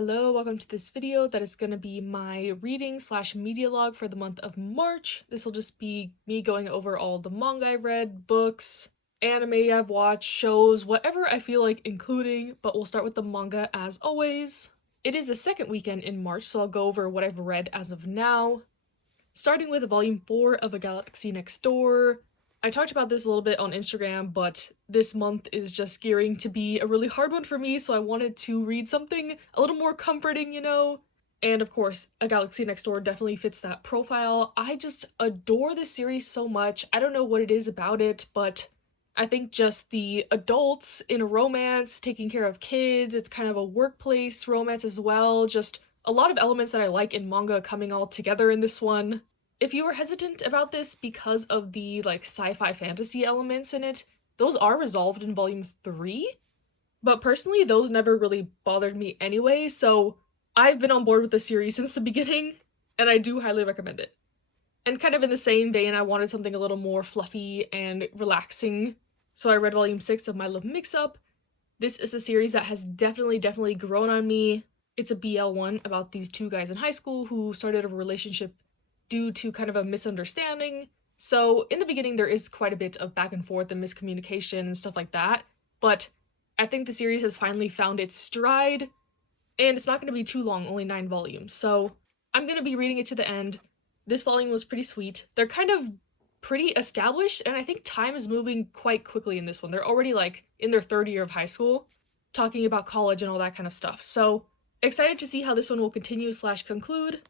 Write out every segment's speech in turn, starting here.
Hello, welcome to this video that is going to be my reading slash media log for the month of March. This will just be me going over all the manga I read, books, anime I've watched, shows, whatever I feel like including, but we'll start with the manga as always. It is the second weekend in March, so I'll go over what I've read as of now. Starting with volume 4 of A Galaxy Next Door. I talked about this a little bit on Instagram, but this month is just gearing to be a really hard one for me, so I wanted to read something a little more comforting, you know? And of course, A Galaxy Next Door definitely fits that profile. I just adore this series so much. I don't know what it is about it, but I think just the adults in a romance, taking care of kids, it's kind of a workplace romance as well, just a lot of elements that I like in manga coming all together in this one. If you were hesitant about this because of the sci-fi fantasy elements in it, those are resolved in volume 3. But personally, those never really bothered me anyway, so I've been on board with the series since the beginning, and I do highly recommend it. And kind of in the same vein, I wanted something a little more fluffy and relaxing, so I read volume 6 of My Love Mix-Up. This is a series that has definitely grown on me. It's a BL one about these two guys in high school who started a relationship due to kind of a misunderstanding. So in the beginning there is quite a bit of back and forth and miscommunication and stuff like that, but I think the series has finally found its stride, and it's not going to be too long, only 9 volumes, so I'm going to be reading it to the end. This volume was pretty sweet. They're kind of pretty established, and I think time is moving quite quickly in this one. They're already in their third year of high school, talking about college and all that kind of stuff, so excited to see how this one will continue slash conclude.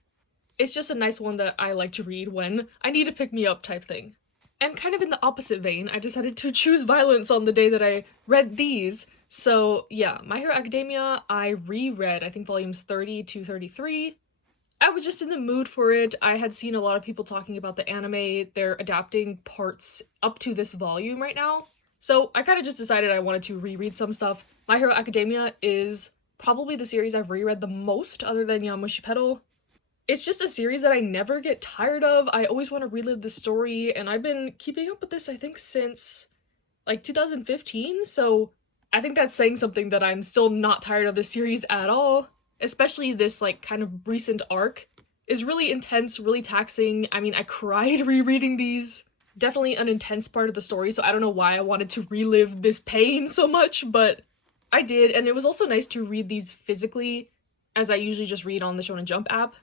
It's just a nice one that I like to read when I need a pick-me-up type thing. And kind of in the opposite vein, I decided to choose violence on the day that I read these. So yeah, My Hero Academia, I reread, I think volumes 30 to 33. I was just in the mood for it. I had seen a lot of people talking about the anime. They're adapting parts up to this volume right now. So I kind of just decided I wanted to reread some stuff. My Hero Academia is probably the series I've reread the most, other than Yamushi Pedal. It's just a series that I never get tired of. I always want to relive the story, and I've been keeping up with this, I think, since 2015, so I think that's saying something, that I'm still not tired of this series at all. Especially this kind of recent arc is really intense, really taxing. I mean, I cried rereading these. Definitely an intense part of the story, so I don't know why I wanted to relive this pain so much, but I did, and it was also nice to read these physically, as I usually just read on the Shonen Jump app.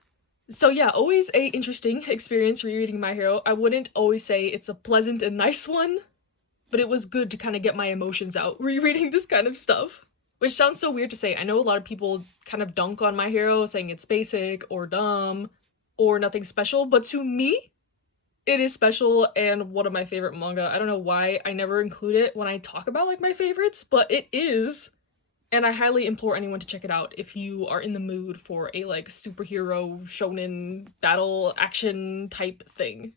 So yeah, always a interesting experience rereading My Hero. I wouldn't always say it's a pleasant and nice one, but it was good to kind of get my emotions out rereading this kind of stuff. Which sounds so weird to say. I know a lot of people kind of dunk on My Hero, saying it's basic or dumb or nothing special, but to me, it is special and one of my favorite manga. I don't know why I never include it when I talk about my favorites, but it is. And I highly implore anyone to check it out if you are in the mood for a superhero shonen battle action type thing.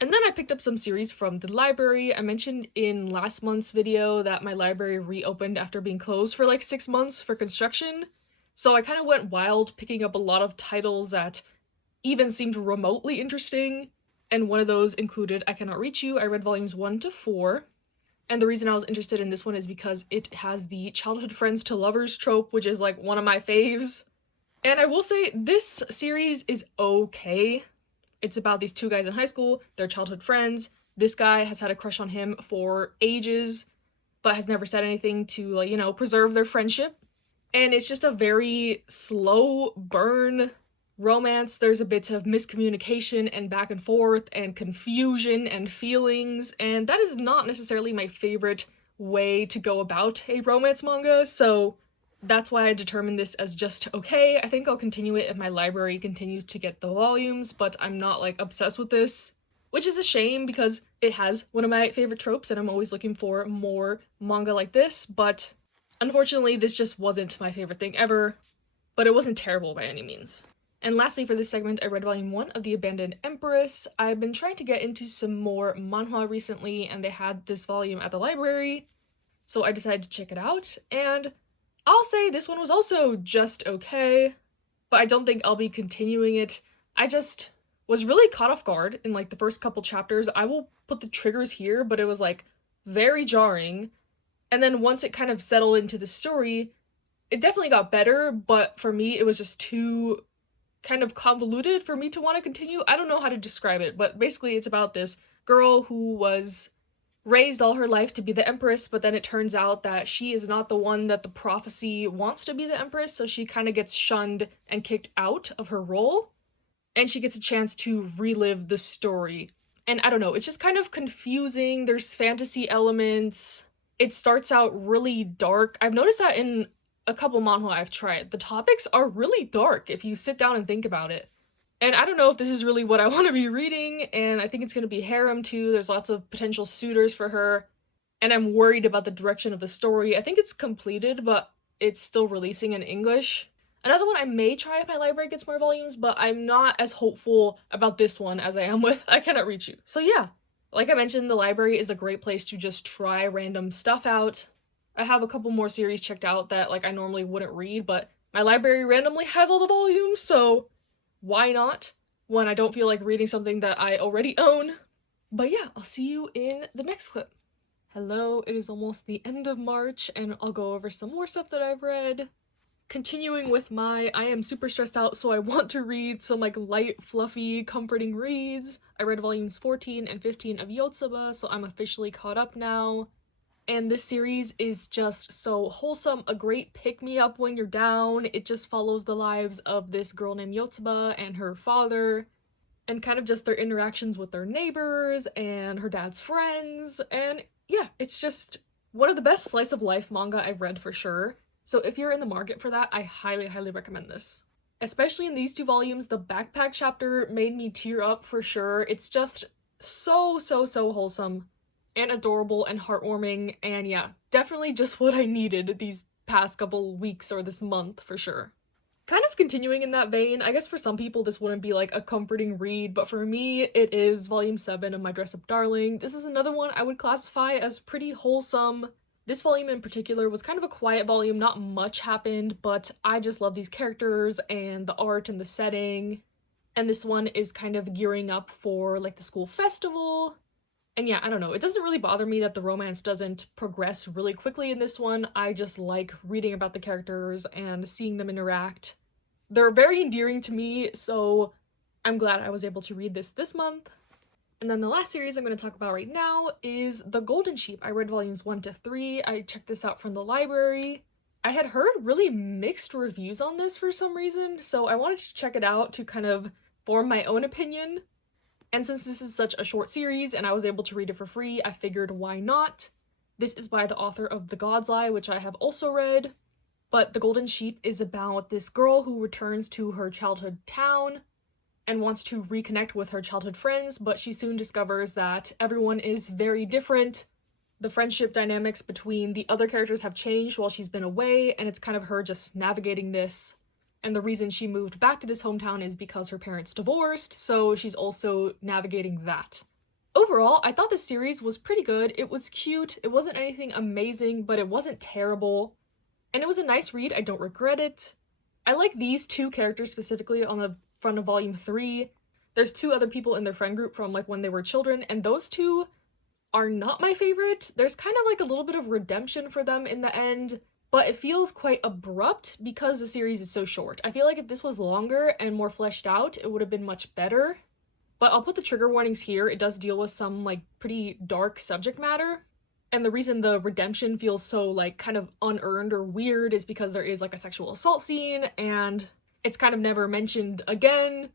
And then I picked up some series from the library. I mentioned in last month's video that my library reopened after being closed for 6 months for construction. So I kind of went wild picking up a lot of titles that even seemed remotely interesting. And one of those included I Cannot Reach You. I read volumes 1 to 4. And the reason I was interested in this one is because it has the childhood friends to lovers trope, which is one of my faves. And I will say, this series is okay. It's about these two guys in high school, they're childhood friends. This guy has had a crush on him for ages, but has never said anything to, preserve their friendship. And it's just a very slow burn romance. There's a bit of miscommunication and back and forth and confusion and feelings, and that is not necessarily my favorite way to go about a romance manga, so that's why I determined this as just okay. I think I'll continue it if my library continues to get the volumes, but I'm not obsessed with this, which is a shame because it has one of my favorite tropes and I'm always looking for more manga like this, but unfortunately this just wasn't my favorite thing ever, but it wasn't terrible by any means. And lastly, for this segment, I read volume 1 of The Abandoned Empress. I've been trying to get into some more manhwa recently, and they had this volume at the library, so I decided to check it out, and I'll say this one was also just okay, but I don't think I'll be continuing it. I just was really caught off guard in the first couple chapters. I will put the triggers here, but it was very jarring, and then once it kind of settled into the story, It definitely got better, but for me, it was just too kind of convoluted for me to want to continue. I don't know how to describe it, but basically, it's about this girl who was raised all her life to be the empress, but then it turns out that she is not the one that the prophecy wants to be the empress, so she kind of gets shunned and kicked out of her role, and she gets a chance to relive the story. And I don't know, it's just kind of confusing. There's fantasy elements. It starts out really dark. I've noticed that in a couple manhwa I've tried. The topics are really dark if you sit down and think about it. And I don't know if this is really what I want to be reading, and I think it's going to be harem too. There's lots of potential suitors for her, and I'm worried about the direction of the story. I think it's completed, but it's still releasing in English. Another one I may try if my library gets more volumes, but I'm not as hopeful about this one as I am with I Cannot Reach You. So yeah, like I mentioned, the library is a great place to just try random stuff out. I have a couple more series checked out that like I normally wouldn't read, but my library randomly has all the volumes, so why not when I don't feel like reading something that I already own? But yeah, I'll see you in the next clip. Hello, it is almost the end of March, and I'll go over some more stuff that I've read. Continuing with my I am super stressed out, so I want to read some like light, fluffy, comforting reads. I read volumes 14 and 15 of Yotsuba, so I'm officially caught up now. And this series is just so wholesome, a great pick-me-up when you're down. It just follows the lives of this girl named Yotsuba and her father, and kind of just their interactions with their neighbors and her dad's friends. And yeah, it's just one of the best slice of life manga I've read for sure. So if you're in the market for that, I highly, highly recommend this. Especially in these two volumes, the backpack chapter made me tear up for sure. It's just so, so, so wholesome and adorable and heartwarming, and yeah, definitely just what I needed these past couple weeks or this month for sure. Kind of continuing in that vein, I guess for some people this wouldn't be like a comforting read, but for me it is volume 7 of My Dress Up Darling. This is another one I would classify as pretty wholesome. This volume in particular was kind of a quiet volume, not much happened, but I just love these characters and the art and the setting. And this one is kind of gearing up for like the school festival. And yeah, I don't know, it doesn't really bother me that the romance doesn't progress really quickly in this one. I just like reading about the characters and seeing them interact. They're very endearing to me, so I'm glad I was able to read this month. And then the last series I'm going to talk about right now is The Golden Sheep. I read volumes 1 to 3. I checked this out from the library. I had heard really mixed reviews on this for some reason, so I wanted to check it out to kind of form my own opinion. And since this is such a short series and I was able to read it for free, I figured why not? This is by the author of The God's Lie, which I have also read. But The Golden Sheep is about this girl who returns to her childhood town and wants to reconnect with her childhood friends, but she soon discovers that everyone is very different. The friendship dynamics between the other characters have changed while she's been away, and it's kind of her just navigating this. And the reason she moved back to this hometown is because her parents divorced, so she's also navigating that. Overall, I thought this series was pretty good. It was cute, it wasn't anything amazing, but it wasn't terrible. And it was a nice read, I don't regret it. I like these two characters specifically on the front of volume 3. There's 2 other people in their friend group from like when they were children, and those 2 are not my favorite. There's kind of like a little bit of redemption for them in the end, but it feels quite abrupt because the series is so short. I feel like if this was longer and more fleshed out, it would have been much better. But I'll put the trigger warnings here. It does deal with some like pretty dark subject matter. And the reason the redemption feels so like kind of unearned or weird is because there is like a sexual assault scene and it's kind of never mentioned again.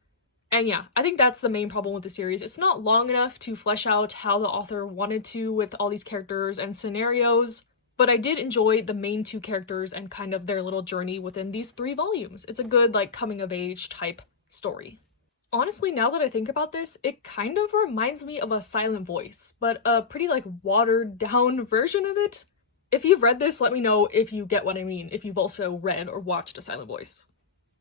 And yeah, I think that's the main problem with the series. It's not long enough to flesh out how the author wanted to with all these characters and scenarios, but I did enjoy the main 2 characters and kind of their little journey within these 3 volumes. It's a good like coming of age type story. Honestly, now that I think about this, it kind of reminds me of a Silent Voice, but a pretty like watered down version of it. If you've read this, let me know if you get what I mean, if you've also read or watched A Silent Voice.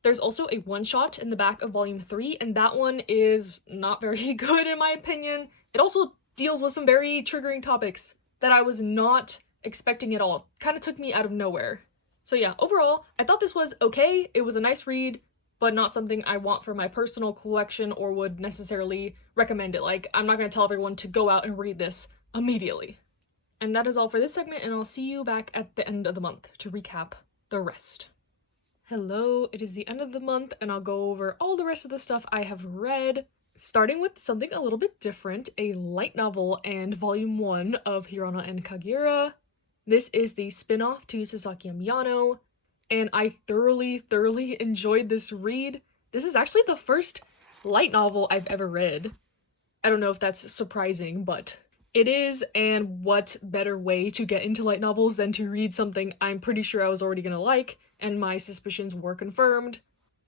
There's also a one-shot in the back of volume 3, and that one is not very good in my opinion. It also deals with some very triggering topics that I was not expecting at all. Kind of took me out of nowhere. So yeah, overall, I thought this was okay. It was a nice read, but not something I want for my personal collection or would necessarily recommend it. Like, I'm not going to tell everyone to go out and read this immediately. And that is all for this segment, and I'll see you back at the end of the month to recap the rest. Hello, it is the end of the month and I'll go over all the rest of the stuff I have read, starting with something a little bit different, a light novel and volume 1 of Hirona and Kaguya. This is the spin-off to Sasaki and Miyano, and I thoroughly enjoyed this read. This is actually the first light novel I've ever read. I don't know if that's surprising, but it is, and what better way to get into light novels than to read something I'm pretty sure I was already gonna like, and my suspicions were confirmed.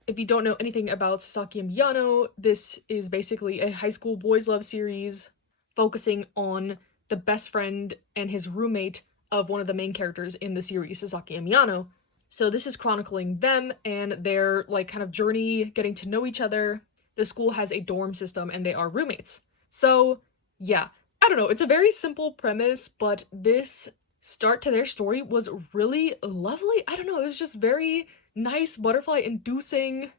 If you don't know anything about Sasaki and Miyano, this is basically a high school boys' love series focusing on the best friend and his roommate of one of the main characters in the series, Sasaki and Miyano. So this is chronicling them and their kind of journey getting to know each other. The school has a dorm system and they are roommates. So yeah, I don't know, it's a very simple premise, but this start to their story was really lovely. I don't know, it was just very nice, butterfly inducing,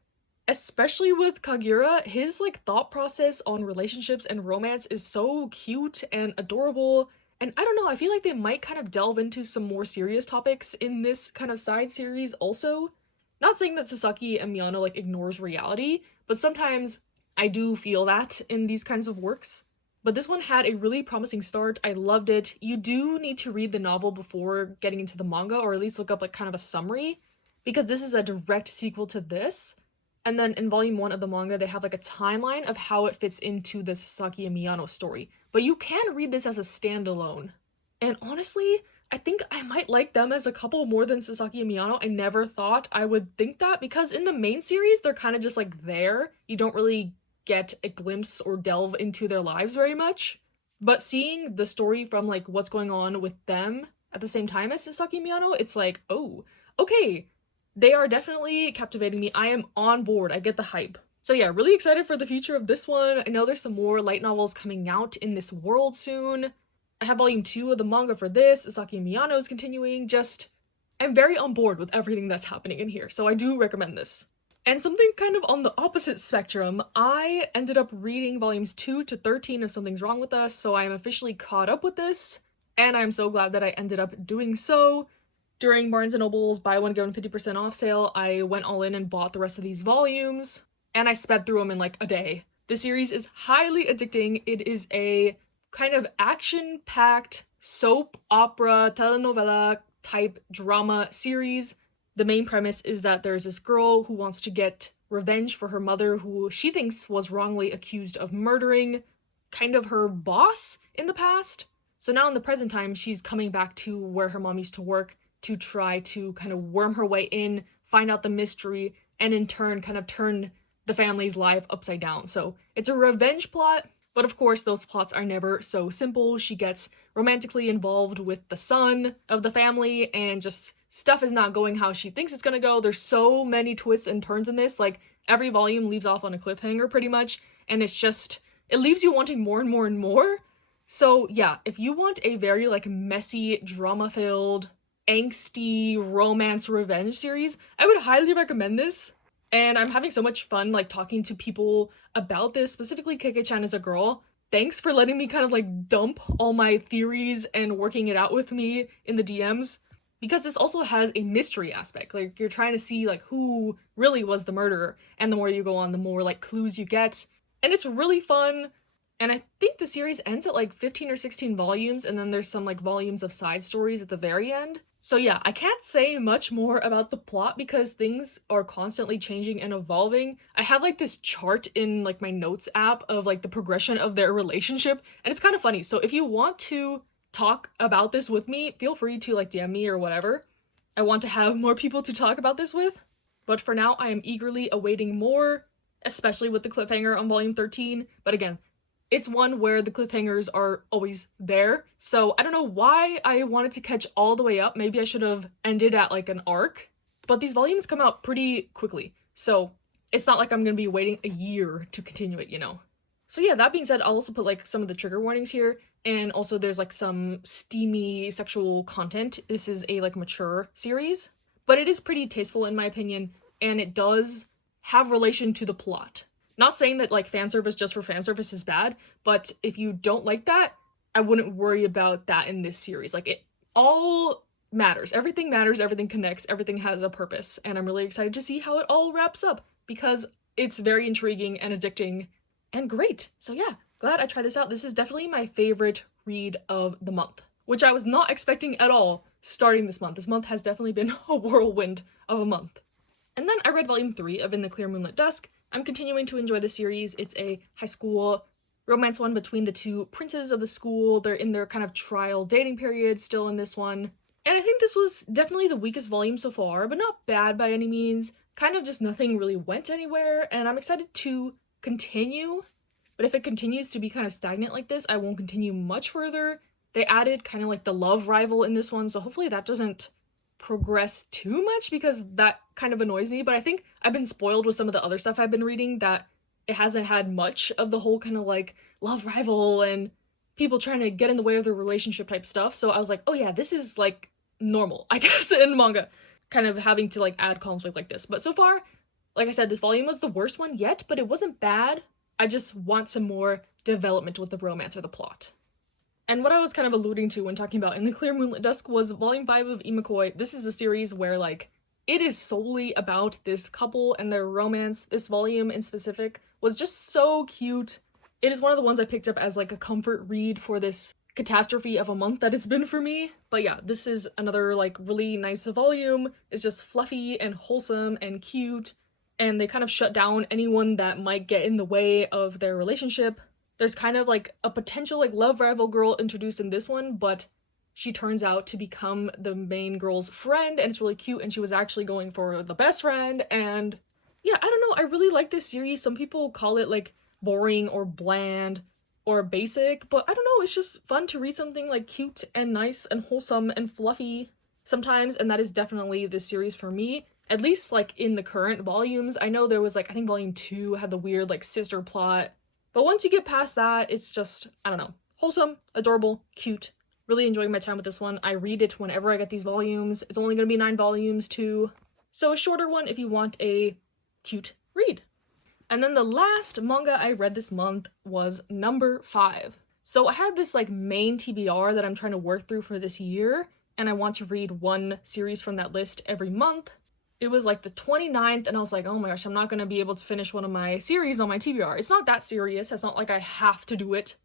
especially with Kaguya. His thought process on relationships and romance is so cute and adorable. And I don't know, I feel like they might kind of delve into some more serious topics in this kind of side series also. Not saying that Sasaki and Miyano ignores reality, but sometimes I do feel that in these kinds of works. But this one had a really promising start. I loved it. You do need to read the novel before getting into the manga, or at least look up kind of a summary, because this is a direct sequel to this. And then in volume 1 of the manga, they have a timeline of how it fits into the Sasaki and Miyano story. But you can read this as a standalone. And honestly, I think I might like them as a couple more than Sasaki and Miyano. I never thought I would think that, because in the main series, they're kind of just there. You don't really get a glimpse or delve into their lives very much. But seeing the story from what's going on with them at the same time as Sasaki and Miyano, it's oh, okay, they are definitely captivating me. I am on board. I get the hype. So yeah, really excited for the future of this one. I know there's some more light novels coming out in this world soon. I have volume 2 of the manga for this. Sasaki and Miyano is continuing. I'm very on board with everything that's happening in here, so I do recommend this. And something kind of on the opposite spectrum, I ended up reading volumes 2 to 13 of Something's Wrong With Us, so I am officially caught up with this, and I'm so glad that I ended up doing so. During Barnes & Noble's buy one get one 50% off sale, I went all in and bought the rest of these volumes, and I sped through them in a day. The series is highly addicting. It is a kind of action-packed soap opera, telenovela type drama series. The main premise is that there's this girl who wants to get revenge for her mother, who she thinks was wrongly accused of murdering kind of her boss in the past. So now in the present time, she's coming back to where her mom used to work to try to kind of worm her way in, find out the mystery, and in turn kind of turn the family's life upside down. So it's a revenge plot, but of course those plots are never so simple. She gets romantically involved with the son of the family, and just stuff is not going how she thinks it's gonna go. There's so many twists and turns in this. Every volume leaves off on a cliffhanger pretty much, and it leaves you wanting more and more and more. So yeah, if you want a very messy, drama-filled, angsty romance revenge series, I would highly recommend this. And I'm having so much fun talking to people about this, specifically Keke-chan as a girl. Thanks for letting me kind of dump all my theories and working it out with me in the DMs, because this also has a mystery aspect. You're trying to see who really was the murderer, and the more you go on, the more clues you get, and it's really fun. And I think the series ends at 15 or 16 volumes, and then there's some volumes of side stories at the very end. So yeah, I can't say much more about the plot because things are constantly changing and evolving. I have this chart in my notes app of the progression of their relationship, and it's kind of funny. So if you want to talk about this with me, feel free to DM me or whatever. I want to have more people to talk about this with. But for now, I am eagerly awaiting more, especially with the cliffhanger on volume 13. But again, it's one where the cliffhangers are always there, so I don't know why I wanted to catch all the way up. Maybe I should have ended at an arc, but these volumes come out pretty quickly, so it's not I'm gonna be waiting a year to continue it, So yeah, that being said, I'll also put some of the trigger warnings here, and also there's some steamy sexual content. This is a mature series, but it is pretty tasteful in my opinion, and it does have relation to the plot. Not saying that fan service just for fan service is bad, but if you don't like that, I wouldn't worry about that in this series. It all matters. Everything matters, everything connects, everything has a purpose, and I'm really excited to see how it all wraps up because it's very intriguing and addicting and great. So yeah, glad I tried this out. This is definitely my favorite read of the month, which I was not expecting at all starting this month. This month has definitely been a whirlwind of a month. And then I read volume 3 of In the Clear Moonlit Dusk. I'm continuing to enjoy the series. It's a high school romance one between the two princes of the school. They're in their kind of trial dating period still in this one. And I think this was definitely the weakest volume so far, but not bad by any means. Kind of just nothing really went anywhere, and I'm excited to continue. But if it continues to be kind of stagnant like this, I won't continue much further. They added kind of like the love rival in this one, so hopefully that doesn't progress too much because that kind of annoys me. But I think I've been spoiled with some of the other stuff I've been reading that it hasn't had much of the whole kind of like love rival and people trying to get in the way of their relationship type stuff. So I was like, oh yeah, this is like normal, I guess, in manga, kind of having to like add conflict like this. But so far, like I said, this volume was the worst one yet, but it wasn't bad. I just want some more development with the romance or the plot. And what I was kind of alluding to when talking about In the Clear Moonlit Dusk was volume 5 of Imakoi. This is a series where like it is solely about this couple and their romance. This volume in specific was just so cute. It is one of the ones I picked up as like a comfort read for this catastrophe of a month that it's been for me. But yeah, this is another like really nice volume. It's just fluffy and wholesome and cute, and they kind of shut down anyone that might get in the way of their relationship. There's kind of like a potential like love rival girl introduced in this one, but she turns out to become the main girl's friend, and it's really cute, and she was actually going for the best friend. And yeah, I don't know, I really like this series. Some people call it like boring or bland or basic, but I don't know, it's just fun to read something like cute and nice and wholesome and fluffy sometimes, and that is definitely this series for me. At least like in the current volumes. I know there was like, I think volume 2 had the weird like sister plot, but once you get past that, it's just, I don't know, wholesome, adorable, cute. Really enjoying my time with this one. I read it whenever I get these volumes. It's only gonna be 9 volumes too, so a shorter one if you want a cute read. And then the last manga I read this month was number 5. So I had this like main TBR that I'm trying to work through for this year, and I want to read one series from that list every month. It was like the 29th, and I was like, oh my gosh, I'm not gonna be able to finish one of my series on my TBR. It's not that serious, it's not like I have to do it,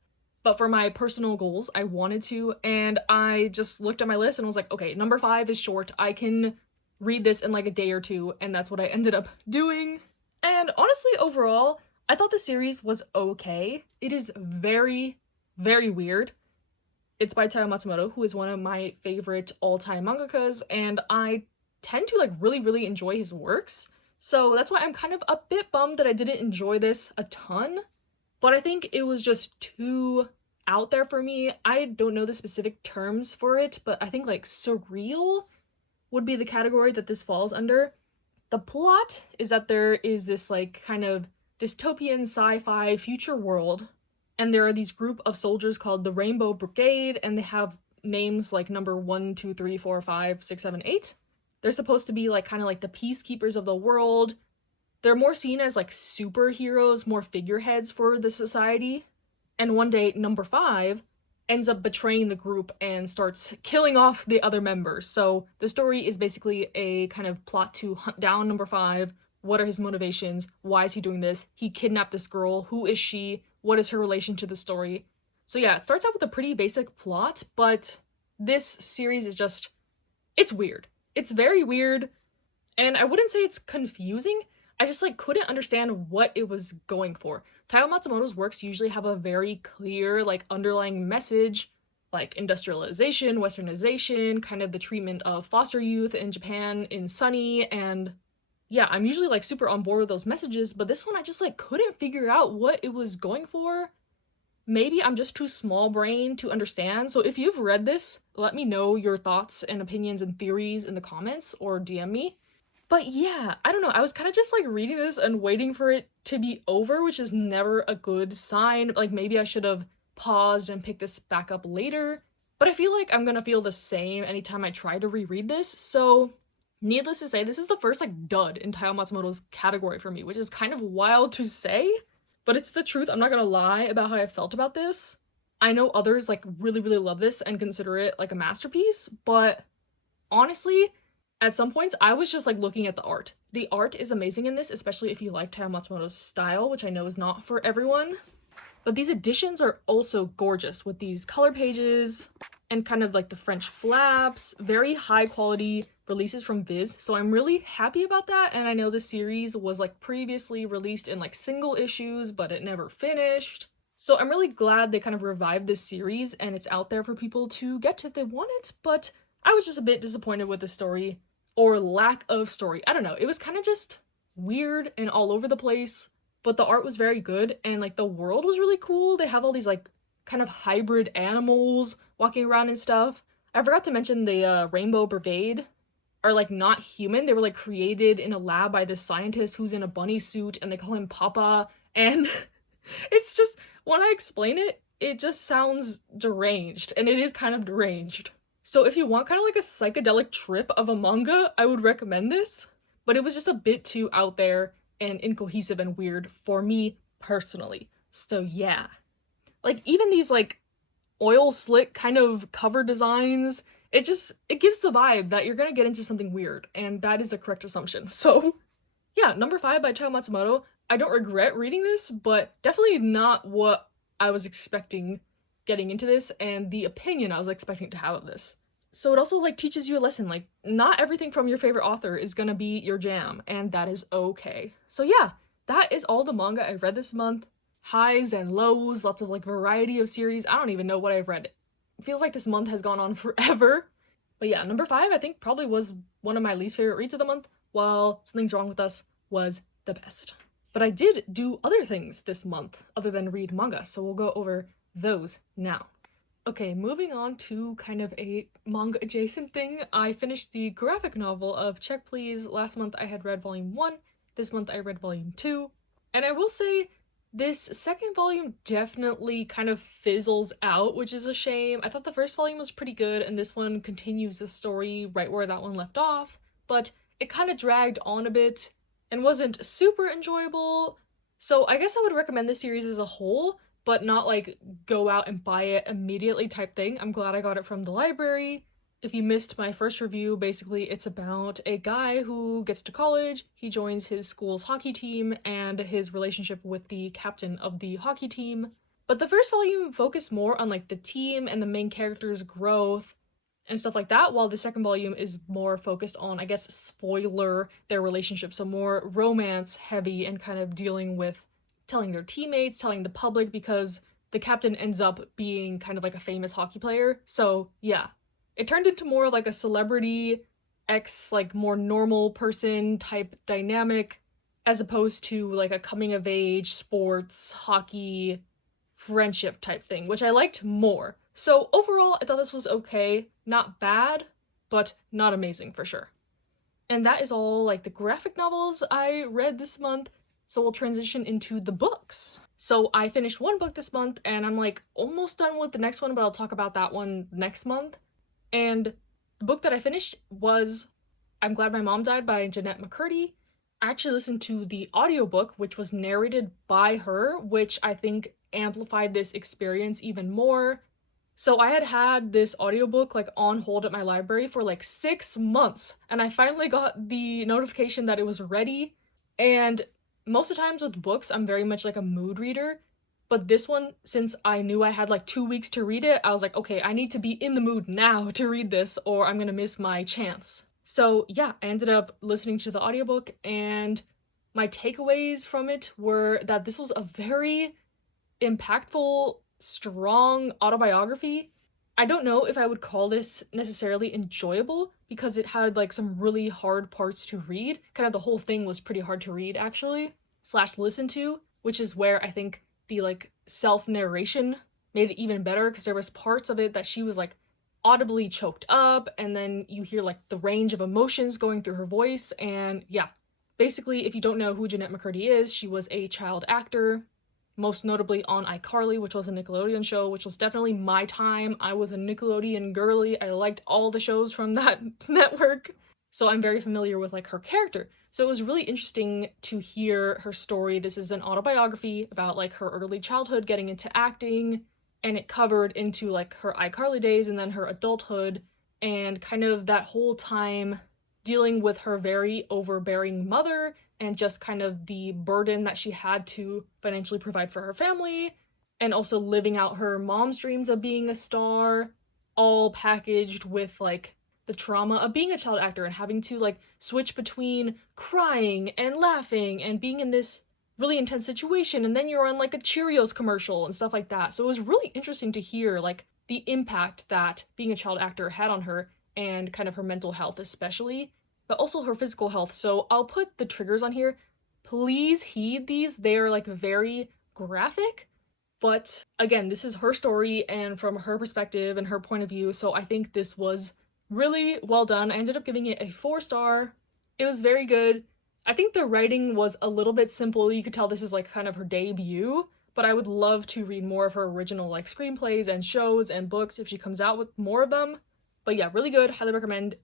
but for my personal goals, I wanted to, and I just looked at my list and was like, okay, number 5 is short, I can read this in like a day or two, and that's what I ended up doing. And honestly, overall, I thought the series was okay. It is very, very weird. It's by Taiyo Matsumoto, who is one of my favorite all-time mangakas, and I tend to like really enjoy his works. So that's why I'm kind of a bit bummed that I didn't enjoy this a ton. But I think it was just too out there for me. I don't know the specific terms for it, but I think like surreal would be the category that this falls under. The plot is that there is this like kind of dystopian sci-fi future world, and there are these group of soldiers called the Rainbow Brigade, and they have names like number 1, 2, 3, 4, 5, 6, 7, 8. They're supposed to be like kind of like the peacekeepers of the world. They're more seen as like superheroes, more figureheads for the society. And one day, number 5 ends up betraying the group and starts killing off the other members. So the story is basically a kind of plot to hunt down number 5. What are his motivations? Why is he doing this? He kidnapped this girl. Who is she? What is her relation to the story? So yeah, it starts out with a pretty basic plot, but this series is just, it's weird. It's very weird, and I wouldn't say it's confusing. I just like couldn't understand what it was going for. Taiyo Matsumoto's works usually have a very clear like underlying message, like industrialization, westernization, kind of the treatment of foster youth in Japan in Sunny, and yeah, I'm usually like super on board with those messages, but this one I just like couldn't figure out what it was going for. Maybe I'm just too small brain to understand, so if you've read this, let me know your thoughts and opinions and theories in the comments or DM me. But yeah, I don't know, I was kind of just like reading this and waiting for it to be over, which is never a good sign. Like maybe I should have paused and picked this back up later, but I feel like I'm gonna feel the same anytime I try to reread this. So needless to say, this is the first like dud in Taiyo Matsumoto's category for me, which is kind of wild to say, but it's the truth. I'm not gonna lie about how I felt about this. I know others like really love this and consider it like a masterpiece, but honestly, at some points, I was just like looking at the art. The art is amazing in this, especially if you like Taiyo Matsumoto's style, which I know is not for everyone. But these editions are also gorgeous with these color pages and kind of like the French flaps, very high quality releases from Viz. So I'm really happy about that. And I know this series was like previously released in like single issues, but it never finished. So I'm really glad they kind of revived this series and it's out there for people to get to if they want it. But I was just a bit disappointed with the story or lack of story. I don't know. It was kind of just weird and all over the place. But the art was very good and like the world was really cool. They have all these like kind of hybrid animals walking around and stuff. I forgot to mention the rainbow brigade are like not human. They were like created in a lab by this scientist who's in a bunny suit and they call him Papa. And it's just, when I explain it, it just sounds deranged, and it is kind of deranged. So if you want kind of like a psychedelic trip of a manga, I would recommend this. But it was just a bit too out there and incohesive and weird for me personally. So yeah. Like even these like oil slick kind of cover designs, it gives the vibe that you're gonna get into something weird, and that is a correct assumption. So yeah, number 5 by Taiyo Matsumoto. I don't regret reading this, but definitely not what I was expecting getting into this and the opinion I was expecting to have of this. So it also like teaches you a lesson, like not everything from your favorite author is gonna be your jam, and that is okay. So yeah, that is all the manga I've read this month. Highs and lows, lots of like variety of series. I don't even know what I've read. It feels like this month has gone on forever. But yeah, number 5 I think probably was one of my least favorite reads of the month, while Something's Wrong with Us was the best. But I did do other things this month other than read manga, so we'll go over those now. Okay, moving on to kind of a manga adjacent thing. I finished the graphic novel of Check Please. Last month I had read volume 1, this month I read volume 2. And I will say, this second volume definitely kind of fizzles out, which is a shame. I thought the first volume was pretty good, and this one continues the story right where that one left off, but it kind of dragged on a bit and wasn't super enjoyable. So I guess I would recommend this series as a whole, but not like go out and buy it immediately type thing. I'm glad I got it from the library. If you missed my first review, basically it's about a guy who gets to college, he joins his school's hockey team, and his relationship with the captain of the hockey team. But the first volume focused more on like the team and the main character's growth and stuff like that, while the second volume is more focused on, I guess, spoiler, their relationship, so more romance heavy and kind of dealing with telling their teammates, telling the public, because the captain ends up being kind of like a famous hockey player. So yeah, it turned into more like a celebrity like more normal person type dynamic, as opposed to like a coming of age sports hockey friendship type thing, which I liked more. So overall, I thought this was okay. Not bad, but not amazing for sure. And that is all like the graphic novels I read this month. So we'll transition into the books. So I finished one book this month and I'm like almost done with the next one, but I'll talk about that one next month. And the book that I finished was I'm Glad My Mom Died by Jeanette McCurdy. I actually listened to the audiobook, which was narrated by her, which I think amplified this experience even more. So I had this audiobook like on hold at my library for like 6 months, and I finally got the notification that it was ready. And most of the times with books, I'm very much like a mood reader. But this one, since I knew I had like 2 weeks to read it, I was like, okay, I need to be in the mood now to read this or I'm gonna miss my chance. So yeah, I ended up listening to the audiobook, and my takeaways from it were that this was a very impactful, strong autobiography. I don't know if I would call this necessarily enjoyable because it had like some really hard parts to read. Kind of the whole thing was pretty hard to read actually, slash listen to, which is where I think the like self-narration made it even better, because there was parts of it that she was like audibly choked up, and then you hear like the range of emotions going through her voice. And yeah, basically, if you don't know who Jeanette McCurdy is, she was a child actor, most notably on iCarly, which was a Nickelodeon show, which was definitely my time. I was a Nickelodeon girly. I liked all the shows from that network. So I'm very familiar with like her character. So it was really interesting to hear her story. This is an autobiography about like her early childhood getting into acting, and it covered into like her iCarly days and then her adulthood. and kind of that whole time dealing with her very overbearing mother and just kind of the burden that she had to financially provide for her family, and also living out her mom's dreams of being a star, all packaged with like the trauma of being a child actor and having to like switch between crying and laughing and being in this really intense situation, and then you're on like a Cheerios commercial and stuff like that. So it was really interesting to hear like the impact that being a child actor had on her and kind of her mental health especially, but also her physical health. So I'll put the triggers on here. Please heed these. They are like very graphic, but again, this is her story and from her perspective and her point of view, so I think this was really well done. I ended up giving it a 4-star. It was very good. I think the writing was a little bit simple. You could tell this is like kind of her debut, but I would love to read more of her original like screenplays and shows and books if she comes out with more of them. But yeah, really good. Highly recommend.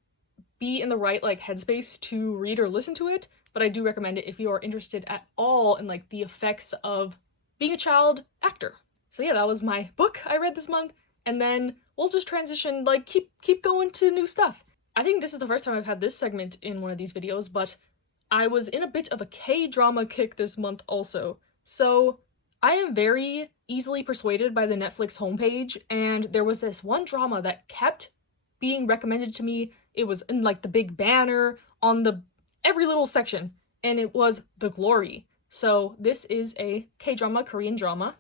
Be in the right like headspace to read or listen to it, but I do recommend it if you are interested at all in like the effects of being a child actor. So yeah, that was my book I read this month, and then we'll just transition, like keep going to new stuff. I think this is the first time I've had this segment in one of these videos, but I was in a bit of a K-drama kick this month also. So I am very easily persuaded by the Netflix homepage, and there was this one drama that kept being recommended to me. It was in like the big banner on the every little section, and it was The Glory. So this is a K-drama, Korean drama,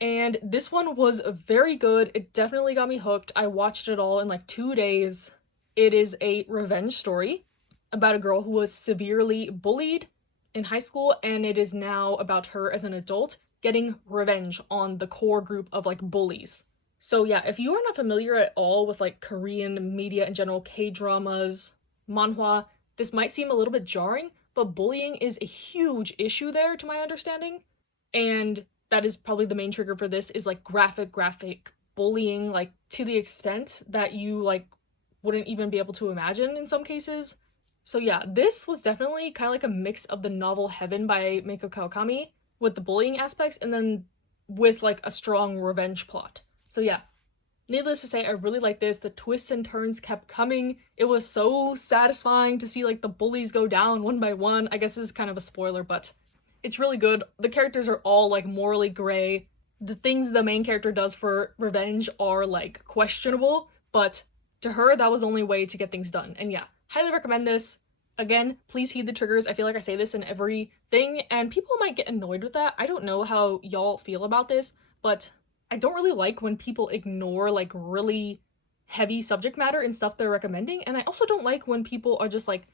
and this one was very good. It definitely got me hooked. I watched it all in like 2 days. It is a revenge story about a girl who was severely bullied in high school, and it is now about her as an adult getting revenge on the core group of like bullies. So yeah, if you are not familiar at all with like Korean media in general, K-dramas, manhwa, this might seem a little bit jarring, but bullying is a huge issue there to my understanding. And that is probably the main trigger for this, is like graphic bullying, like to the extent that you like wouldn't even be able to imagine in some cases. So yeah, this was definitely kind of like a mix of the novel Heaven by Meiko Kawakami with the bullying aspects, and then with like a strong revenge plot. So yeah, needless to say, I really liked this. The twists and turns kept coming. It was so satisfying to see like the bullies go down one by one. I guess this is kind of a spoiler, but it's really good. The characters are all like morally gray. The things the main character does for revenge are like questionable, but to her, that was the only way to get things done. And yeah, highly recommend this. Again, please heed the triggers. I feel like I say this in every thing, and people might get annoyed with that. I don't know how y'all feel about this, but I don't really like when people ignore like really heavy subject matter and stuff they're recommending, and I also don't like when people are just like,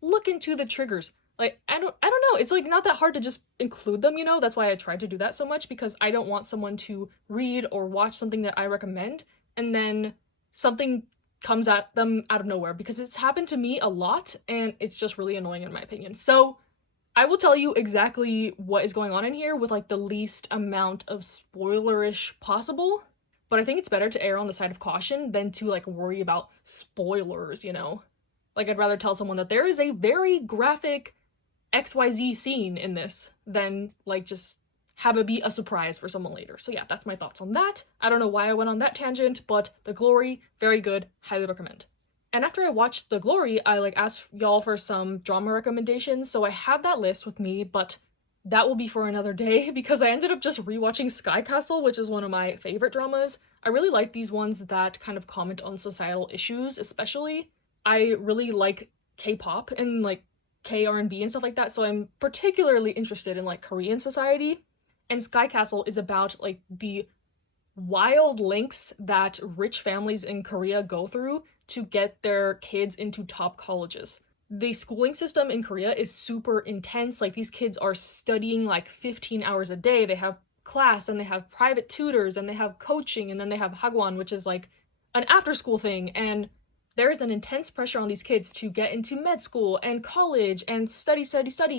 look into the triggers. Like, I don't know, it's like not that hard to just include them, you know? That's why I try to do that so much, because I don't want someone to read or watch something that I recommend and then something comes at them out of nowhere, because it's happened to me a lot and it's just really annoying in my opinion. So I will tell you exactly what is going on in here with like the least amount of spoilerish possible, but I think it's better to err on the side of caution than to like worry about spoilers, you know? Like, I'd rather tell someone that there is a very graphic XYZ scene in this than like just have it be a surprise for someone later. So yeah, that's my thoughts on that. I don't know why I went on that tangent, but The Glory, very good, highly recommend. And after I watched The Glory, I like asked y'all for some drama recommendations, so I have that list with me, but that will be for another day because I ended up just rewatching Sky Castle, which is one of my favorite dramas. I really like these ones that kind of comment on societal issues, especially. I really like K-pop and like K-R&B and stuff like that, so I'm particularly interested in like Korean society. And Sky Castle is about like the wild lengths that rich families in Korea go through to get their kids into top colleges. The schooling system in Korea is super intense. Like, these kids are studying like 15 hours a day. They have class, and they have private tutors, and they have coaching, and then they have hagwon, which is like an after-school thing. And there is an intense pressure on these kids to get into med school and college and study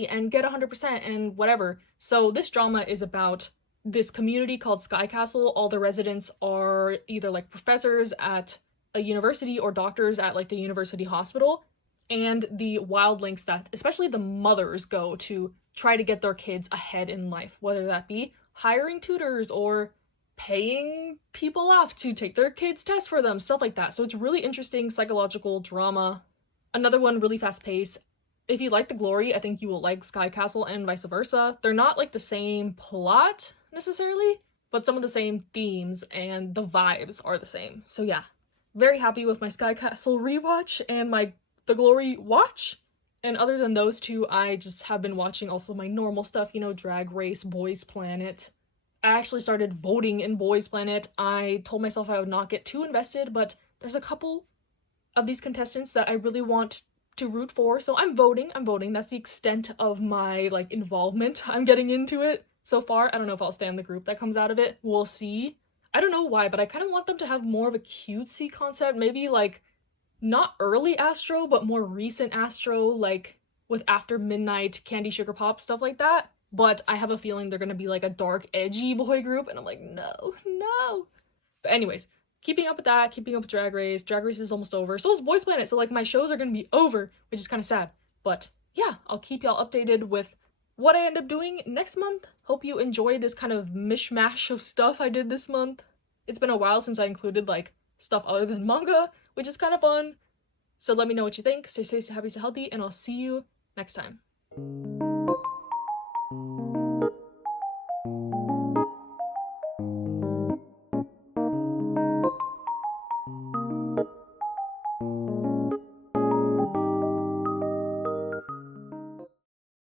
and get 100% and whatever. So this drama is about this community called Sky Castle. All the residents are either like professors at a university or doctors at like the university hospital, and the wild lengths that especially the mothers go to try to get their kids ahead in life, whether that be hiring tutors or paying people off to take their kids' tests for them, stuff like that. So it's really interesting psychological drama. Another one really fast paced. If you like The Glory, I think you will like Sky Castle and vice versa. They're not like the same plot necessarily, but some of the same themes and the vibes are the same. So yeah, very happy with my Sky Castle rewatch and my The Glory watch. And other than those two, I just have been watching also my normal stuff, you know, Drag Race, Boys Planet. I actually started voting in Boys Planet. I told myself I would not get too invested, but there's a couple of these contestants that I really want to root for, so I'm voting. That's the extent of my like involvement. I'm getting into it so far. I don't know if I'll stay in the group that comes out of it. We'll see. I don't know why, but I kind of want them to have more of a cutesy concept, maybe like not early Astro, but more recent Astro, like with After Midnight, Candy Sugar Pop, stuff like that. But I have a feeling they're gonna be like a dark, edgy boy group, and I'm like, no, no. But anyways, keeping up with that, keeping up with Drag Race. Drag Race is almost over. So is Boys Planet. So like my shows are gonna be over, which is kind of sad. But yeah, I'll keep y'all updated with what I end up doing next month. Hope you enjoyed this kind of mishmash of stuff I did this month. It's been a while since I included like stuff other than manga, which is kind of fun. So let me know what you think. Stay safe, stay happy, stay healthy, and I'll see you next time.